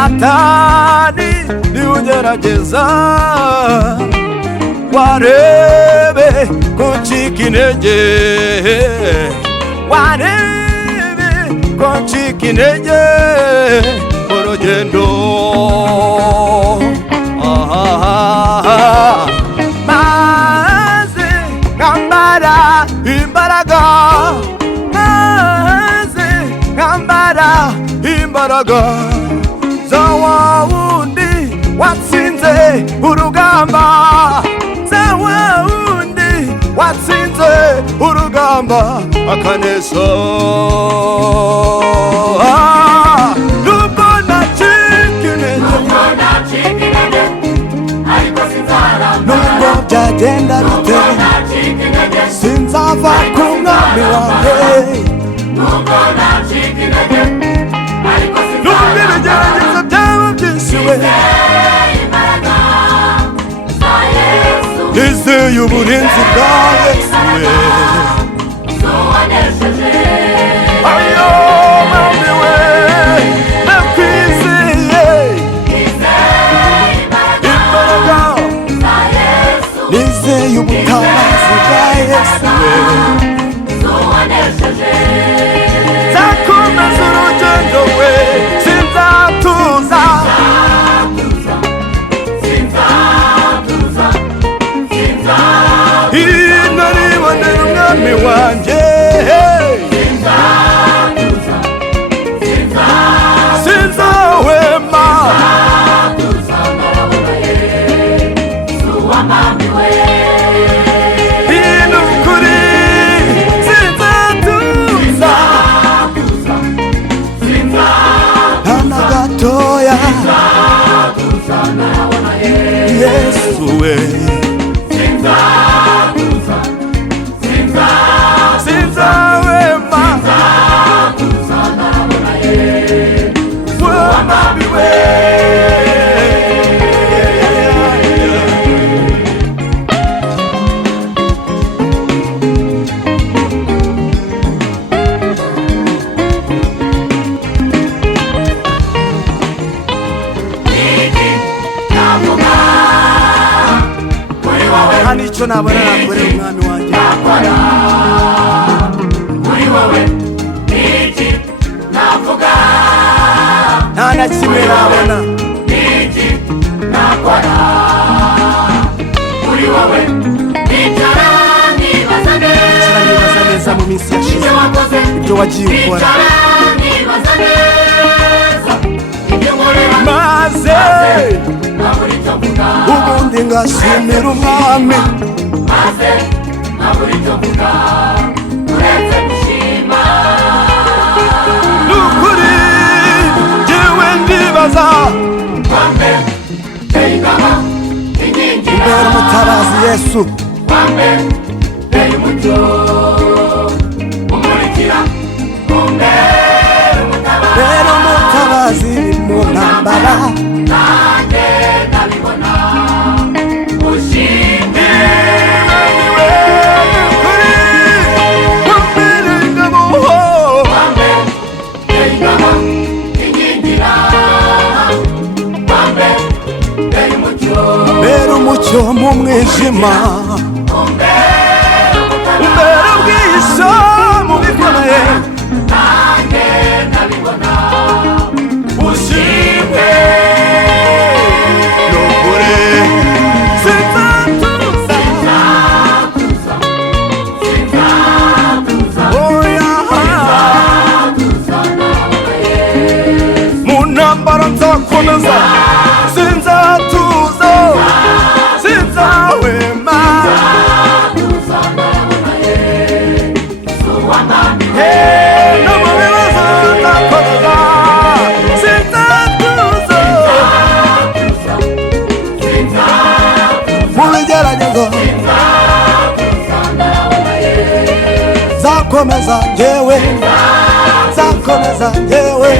Satani niugerageza warebe kuncika intege, warebe kuncika intege mu rugendo maze nkambara imbaraga, maze nkambara imbaraga za wa wundi watsinze urugamba, za wa wundi watsinze urugamba akanesha. Nubwo nacika intege, nubwo byagenda bite, sinzava ku mwami wanjye. Nubwo ibigeragezo byaba byinshi we, nizeye uburinzi bwa Yesu we. Ayo mwami we, ndakwizeye imbaraga, nizeye ubutabazi bwa Yesu we. Nzakomeza urugendo we, sinzatuza, naribonera umwami wanjye. Sinzahwema, ni ukuri sinzatuza nta na gatoya. Yesu we, sinzahwema, mwami we. Nicyo nabona nakorera umwami wanjye, muri wowe niki navuga, nta na kimwe nabona, niki nakora, muri wowe nicara nibaza neza mu minsi yashize ibyo wagiye ukora, maze ubundi ngashimira umwami, maze nkabura icyo mvuga uretse gushima. Nukuri jyewe ndibaza, wambe teye ingabo inkingi, umbera umutabazi Yesu, wambe teye umucyo umurikira, umbera umutabazi mu ntambara, nanjye ndabibona ushime. Umbera umucyo mu mwijima, umbera ubwihisho mu bikomeye, nanjye ndabibona ushime. Nukuri sinzatuza, oya mu ntambara nza nzakomeza, sinzatuza, sinzahwema. No mu bibazo nzakomeza, sinzatuza, mu bigeragezo nzakomeza njyewe, nzakomeza njyewe.